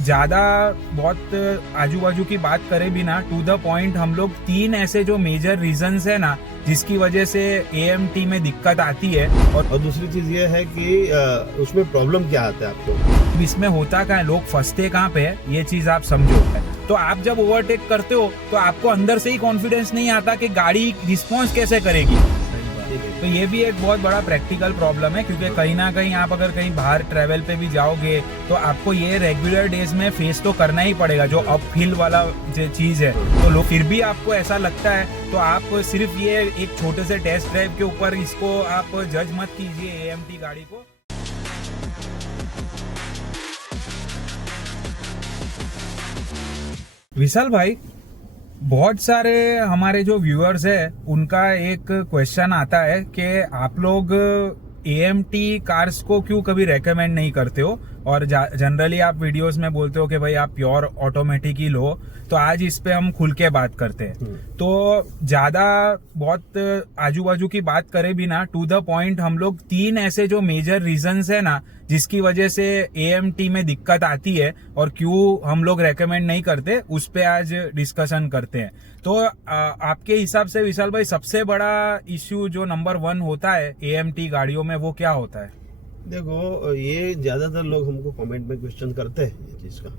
ज़्यादा बहुत आजू बाजू की बात करें भी ना, टू द पॉइंट हम लोग 3 ऐसे जो मेजर रीजंस है ना जिसकी वजह से AMT में दिक्कत आती है। और दूसरी चीज ये है कि उसमें प्रॉब्लम क्या आता है आपको, इसमें होता क्या है, लोग फंसते कहाँ पे है ये चीज आप समझो। तो आप जब ओवरटेक करते हो तो आपको अंदर से ही कॉन्फिडेंस नहीं आता कि गाड़ी रिस्पॉन्स कैसे करेगी। तो ये भी एक बहुत बड़ा प्रैक्टिकल प्रॉब्लम है, क्योंकि कहीं ना कहीं आप अगर कहीं बाहर ट्रैवल पे भी जाओगे तो आपको ये रेगुलर डेज में फेस तो करना ही पड़ेगा, जो अप हिल वाला जो चीज है। तो लोग फिर भी आपको ऐसा लगता है तो आप सिर्फ ये एक छोटे से टेस्ट ड्राइव के ऊपर इसको आप जज मत कीजिए AMT गाड़ी को। विशाल भाई, बहुत सारे हमारे जो व्यूअर्स है उनका एक क्वेश्चन आता है कि आप लोग AMT कार्स को क्यों कभी रेकमेंड नहीं करते हो, और जनरली आप वीडियोस में बोलते हो कि भाई आप प्योर ऑटोमेटिक ही लो। तो आज इस पे हम खुल के बात करते हैं। तो ज्यादा बहुत आजू बाजू की बात करें भी ना, टू द पॉइंट हम लोग 3 ऐसे जो मेजर रीजंस है ना जिसकी वजह से AMT में दिक्कत आती है और क्यों हम लोग रेकमेंड नहीं करते, उस पे आज डिस्कशन करते हैं। तो आपके हिसाब से विशाल भाई, सबसे बड़ा इश्यू जो नंबर 1 होता है AMT गाड़ियों में वो क्या होता है? देखो ये ज्यादातर लोग हमको कमेंट में क्वेश्चन करते हैं ये चीज का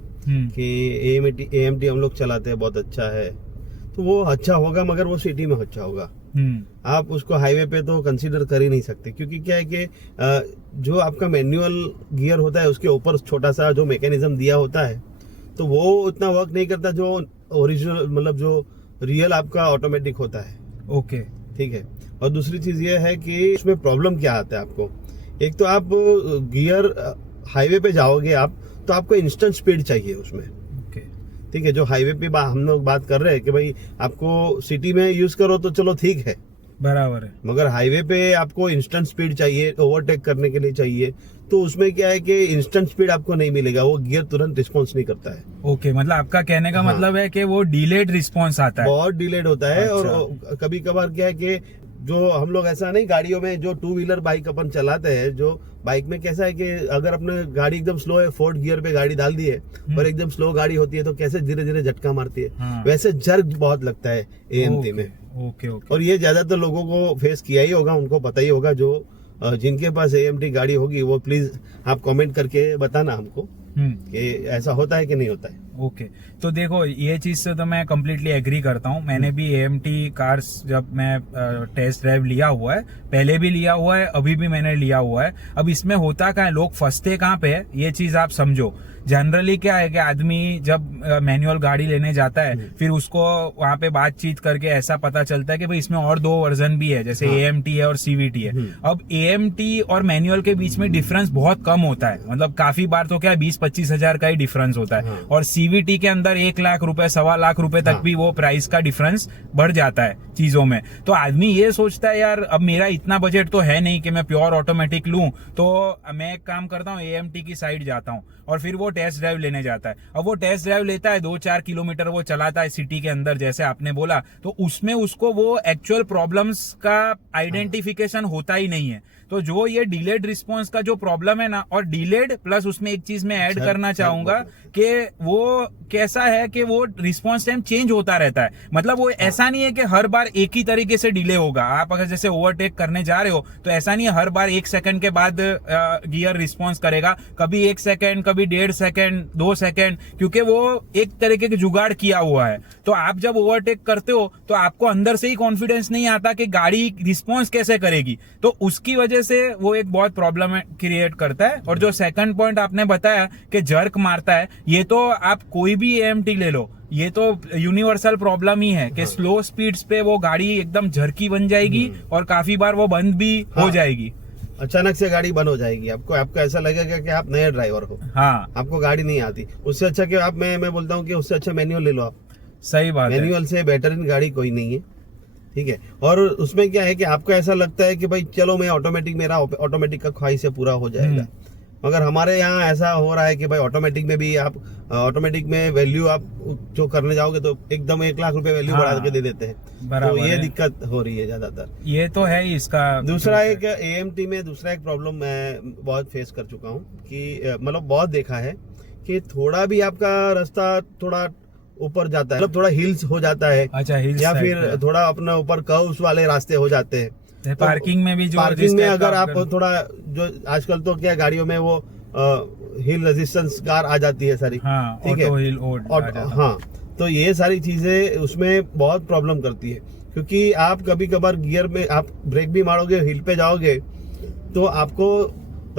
कि AMT हम लोग चलाते हैं, बहुत अच्छा है। तो वो अच्छा होगा मगर वो सिटी में अच्छा होगा, आप उसको हाईवे पे तो कंसीडर कर ही नहीं सकते। क्योंकि क्या है कि जो आपका मैनुअल गियर होता है उसके ऊपर छोटा सा जो मैकेनिज्म दिया होता है तो वो उतना वर्क नहीं करता जो ओरिजिनल, मतलब जो रियल आपका ऑटोमेटिक होता है। ओके, ठीक है। और दूसरी चीज ये है कि उसमें प्रॉब्लम क्या आता है आपको, एक तो आप गियर हाईवे पे जाओगे आप तो आपको इंस्टेंट स्पीड चाहिए उसमें। ओके, ठीक है। जो हाईवे पे हम लोग बात कर रहे हैं कि भाई आपको सिटी में यूज करो तो चलो ठीक है, बराबर है। मगर हाईवे पे आपको इंस्टेंट स्पीड चाहिए, ओवरटेक करने के लिए चाहिए। तो उसमें क्या है कि इंस्टेंट स्पीड आपको नहीं मिलेगा, वो गियर तुरंत रिस्पॉन्स नहीं करता है। ओके, मतलब आपका कहने का मतलब है कि वो डिलेड रिस्पॉन्स आता है, बहुत डिलेड होता है। अच्छा। और कभी कभार क्या है कि जो हम लोग ऐसा नहीं, गाड़ियों में जो 2 व्हीलर बाइक अपन चलाते हैं, जो बाइक में कैसा है कि अगर अपने गाड़ी एकदम स्लो है, 4th गियर पे गाड़ी डाल दी है और एकदम स्लो गाड़ी होती है तो कैसे धीरे धीरे झटका मारती है, हाँ। वैसे जर्क बहुत लगता है AMT में। ओके। और ये ज्यादातर लोगों को फेस किया ही होगा, उनको पता ही होगा। जो जिनके पास AMT गाड़ी होगी वो प्लीज आप कमेंट करके बताना हमको कि ऐसा होता है कि नहीं होता है। ओके, तो देखो ये चीज से तो मैं कम्प्लीटली एग्री करता हूँ। मैंने भी AMT कार्स जब मैं टेस्ट ड्राइव लिया हुआ है, पहले भी लिया हुआ है, अभी भी मैंने लिया हुआ है। अब इसमें होता क्या है, लोग फंसते कहाँ पे है ये चीज आप समझो। जनरली क्या है कि आदमी जब मैनुअल गाड़ी लेने जाता है फिर उसको वहां पे बातचीत करके ऐसा पता चलता है कि भाई इसमें और 2 वर्जन भी है, जैसे AMT है और CVT है। अब AMT और मैनुअल के बीच में डिफरेंस बहुत कम होता है, मतलब काफी बार तो क्या 20-25 हजार का ही डिफरेंस होता है। और CVT के अंदर 1 लाख रुपए, 1.25 लाख रुपए तक भी वो प्राइस का डिफरेंस बढ़ जाता है चीजों में। तो आदमी ये सोचता है यार अब मेरा इतना बजट तो है नहीं कि मैं प्योर ऑटोमेटिक लूं, तो मैं एक काम करता हूँ AMT की साइड जाता हूँ और फिर वो टेस्ट ड्राइव लेने जाता है। अब वो टेस्ट ड्राइव लेता है, 2-4 किलोमीटर वो चलाता है सिटी के अंदर जैसे आपने बोला, तो उसमें उसको वो एक्चुअल प्रॉब्लम्स का आइडेंटिफिकेशन होता ही नहीं है। तो जो ये डिलेड रिस्पॉन्स का जो प्रॉब्लम है ना, और डिलेड प्लस उसमें एक चीज मैं ऐड करना चाहूंगा कि वो कैसा है कि वो रिस्पॉन्स टाइम चेंज होता रहता है। मतलब वो ऐसा नहीं है कि हर बार एक ही तरीके से डिले होगा। आप अगर जैसे ओवरटेक करने जा रहे हो तो ऐसा नहीं है हर बार 1 सेकंड के बाद गियर रिस्पॉन्स करेगा, कभी 1 सेकंड, कभी 1.5 सेकंड, 2 सेकंड, क्योंकि वो एक तरीके के जुगाड़ किया हुआ है। तो आप जब ओवरटेक करते हो तो आपको अंदर से ही कॉन्फिडेंस नहीं आता कि गाड़ी रिस्पॉन्स कैसे करेगी, तो उसकी वजह से वो एक बहुत प्रॉब्लम क्रिएट करता है। और जो सेकंड पॉइंट आपने बताया कि जर्क मारता है, ये तो आप कोई भी AMT ले लो, ये तो यूनिवर्सल प्रॉब्लम ही है कि स्लो स्पीड्स पे वो गाड़ी एकदम झरकी बन जाएगी और काफी बार वो बंद भी हो जाएगी। अचानक से गाड़ी बंद हो जाएगी, आपको ऐसा लगेगा कि आप नए ड्राइवर हो, हाँ, आपको गाड़ी नहीं आती। उससे अच्छा कि आप मैं बोलता हूँ कि उससे अच्छा मैनुअल ले लो आप। सही बात है, मैनुअल से बेहतरीन गाड़ी कोई नहीं है। ठीक है। और उसमें क्या है कि आपको ऐसा लगता है कि भाई चलो मैं ऑटोमेटिक, मेरा ऑटोमेटिक का ख्वाहिश से पूरा हो जाएगा, मगर हमारे यहाँ ऐसा हो रहा है कि भाई ऑटोमेटिक में भी आप ऑटोमेटिक में वैल्यू आप जो करने जाओगे तो एकदम 1 लाख रुपए वैल्यू बढ़ा के दे देते हैं। तो ये दिक्कत हो रही है ज्यादातर, ये तो है इसका। दूसरा एक AMT में दूसरा एक प्रॉब्लम मैं बहुत फेस कर चुका हूँ कि मतलब बहुत देखा है कि थोड़ा भी आपका रास्ता थोड़ा ऊपर जाता है, मतलब थोड़ा हिल्स हो जाता है, अच्छा हिल्स या साइड फिर पे। थोड़ा अपना ऊपर कर्व्स वाले रास्ते हो जाते हैं। पार्किंग में भी जो पार्किंग जिस में टाइप का अगर आप अगर- थोड़ा जो आजकल तो क्या गाड़ियों में वो हिल रेजिस्टेंस कार आ जाती है सारी, हाँ ठीक है, ऑटो हिल और हाँ, तो ये सारी चीजें उसमें बहुत प्रॉब्लम करती है, क्योंकि आप कभी कभार गियर में आप ब्रेक भी मारोगे, हिल पे जाओगे तो आपको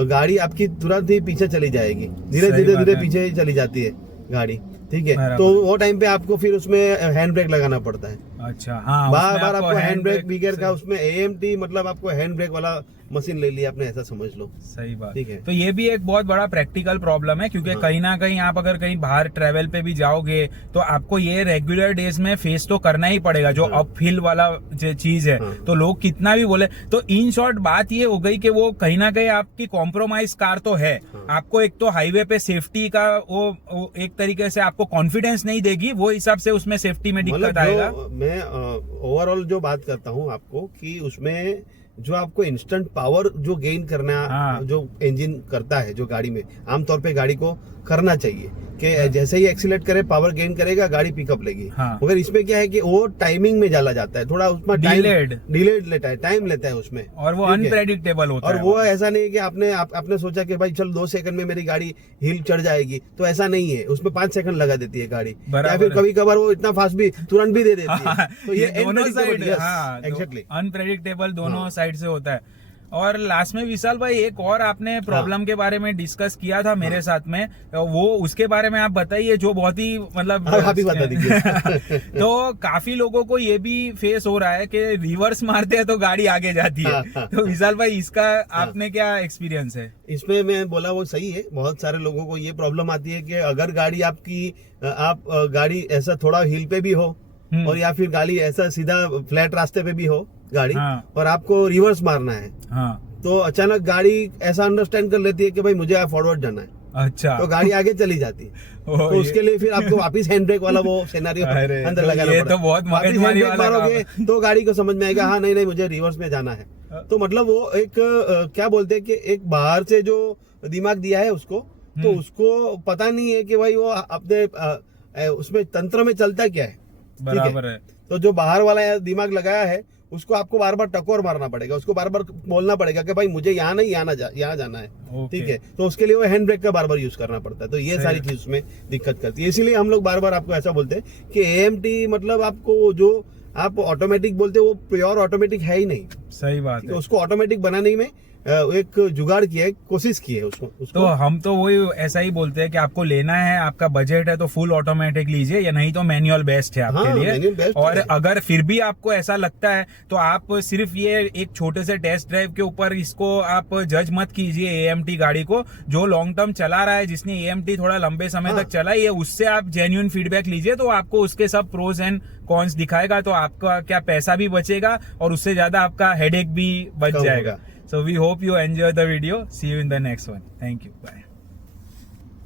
गाड़ी आपकी तुरंत ही पीछे चली जाएगी, धीरे सही धीरे बात धीरे है। पीछे ही चली जाती है गाड़ी, ठीक है। बराबर। तो वो टाइम पे आपको फिर उसमें हैंड ब्रेक लगाना पड़ता है, अच्छा हाँ बार उसमें बार आपको हैंड ब्रेक से- बिगर का, उसमें AMT मतलब आपको हैंड ब्रेक वाला मशीन ले लिया आपने, ऐसा समझ लो। सही बात, ठीक है। तो ये भी एक बहुत बड़ा प्रैक्टिकल प्रॉब्लम है, क्योंकि हाँ। कहीं ना कहीं आप अगर कहीं बाहर ट्रेवल पे भी जाओगे तो आपको ये रेगुलर डेज में फेस तो करना ही पड़ेगा, जो हाँ। अप हिल वाला जो चीज है। हाँ। तो लोग कितना भी बोले, तो इन शॉर्ट बात ये हो गई कि वो कहीं ना कहीं आपकी कॉम्प्रोमाइज कार तो है। हाँ। आपको एक तो हाईवे पे सेफ्टी का वो एक तरीके से आपको कॉन्फिडेंस नहीं देगी, वो हिसाब से उसमें सेफ्टी में दिक्कत मतलब आएगा। जो मैं ओवरऑल जो बात करता हूँ आपको, कि उसमें जो आपको इंस्टेंट पावर जो गेन करना, हाँ। जो इंजन करता है जो गाड़ी में, आमतौर पे गाड़ी को करना चाहिए कि जैसे ही एक्सीलेट करे पावर गेन करेगा, गाड़ी पिकअप लेगी। हाँ। मगर इसमें क्या है कि वो टाइमिंग में डाला जाता है, थोड़ा उसमें Delayed। डिलेड लेता है, टाइम लेता है उसमें, और वो ठीक है? अनप्रेडिक्टेबल होता और है। वो ऐसा नहीं है कि आपने सोचा कि भाई चल 2 सेकंड में मेरी गाड़ी हिल चढ़ जाएगी, तो ऐसा नहीं है, उसमें 5 सेकंड लगा देती है गाड़ी, बराबर या फिर है। कभी कभार वो इतना फास्ट भी तुरंत भी दे देती है। हाँ, तो ये दोनों साइड, unpredictable, yes, हाँ exactly। अनप्रेडिक्टेबल दोनों हाँ। साइड से होता है। और लास्ट में विशाल भाई एक और आपने प्रॉब्लम के बारे में डिस्कस किया था मेरे साथ में, वो उसके बारे में आप बताइए, जो बहुत ही मतलब हाँ, आप ही बता दीजिए। तो काफी लोगों को ये भी फेस हो रहा है कि रिवर्स मारते हैं तो गाड़ी आगे जाती है। हाँ। तो विशाल भाई इसका आपने क्या एक्सपीरियंस है? इसमें मैं बोला वो सही है, बहुत सारे लोगों को ये प्रॉब्लम आती है कि अगर गाड़ी आपकी आप गाड़ी ऐसा थोड़ा हिल पे भी हो, और या फिर गाड़ी ऐसा सीधा फ्लैट रास्ते पे भी हो गाड़ी, हाँ। और आपको रिवर्स मारना है, हाँ तो अचानक गाड़ी ऐसा अंडरस्टैंड कर लेती है कि भाई मुझे फॉरवर्ड जाना है, अच्छा, तो गाड़ी आगे चली जाती है। तो उसके लिए फिर आपको वापस हैंड ब्रेक वाला वो सिनेरियो अरे, अंदर तो लगाना ये पड़ता तो बहुत है। वापस मगजमारी हैंड ब्रेक वाला मारोगे तो गाड़ी को समझ में आएगा, हाँ नहीं मुझे रिवर्स में जाना है। तो मतलब वो एक क्या बोलते हैं कि एक बाहर से जो दिमाग दिया है उसको, तो उसको पता नहीं है कि भाई वो अपने उसमें तंत्र में चलता क्या है, ठीक बराबर है। तो जो बाहर वाला दिमाग लगाया है उसको आपको बार बार टकोर मारना पड़ेगा, उसको बार बार बोलना पड़ेगा कि भाई मुझे यहाँ नहीं यहाँ जाना है, ओके। ठीक है। तो उसके लिए वो हैंड ब्रेक का बार बार यूज करना पड़ता है, तो ये सही सारी है। चीज उसमें दिक्कत करती है। इसीलिए हम लोग बार बार आपको ऐसा बोलते हैं कि AMT मतलब आपको जो आप ऑटोमेटिक बोलते हो वो प्योर ऑटोमेटिक है ही नहीं, सही बात ठीक है। है? उसको ऑटोमेटिक बनाने में एक जुगाड़ किया है, कोशिश की है तो उसको हम तो वही ऐसा ही बोलते हैं कि आपको लेना है, आपका बजट है तो फुल ऑटोमेटिक लीजिए, या नहीं तो मैनुअल बेस्ट है आपके हाँ, लिए। manual best और है। अगर फिर भी आपको ऐसा लगता है तो आप सिर्फ ये एक छोटे से टेस्ट ड्राइव के ऊपर इसको आप जज मत कीजिए AMT गाड़ी को। जो लॉन्ग टर्म चला रहा है, जिसने AMT थोड़ा लंबे समय हाँ। तक चला है, उससे आप जेन्युइन फीडबैक लीजिए, तो आपको उसके सब प्रोज एंड कॉन्स दिखाएगा, तो आपका क्या पैसा भी बचेगा और उससे ज्यादा आपका हेडेक भी बच कम जाएगा। होगा। So we hope you enjoy the video. See you in the next one. Thank you. Bye.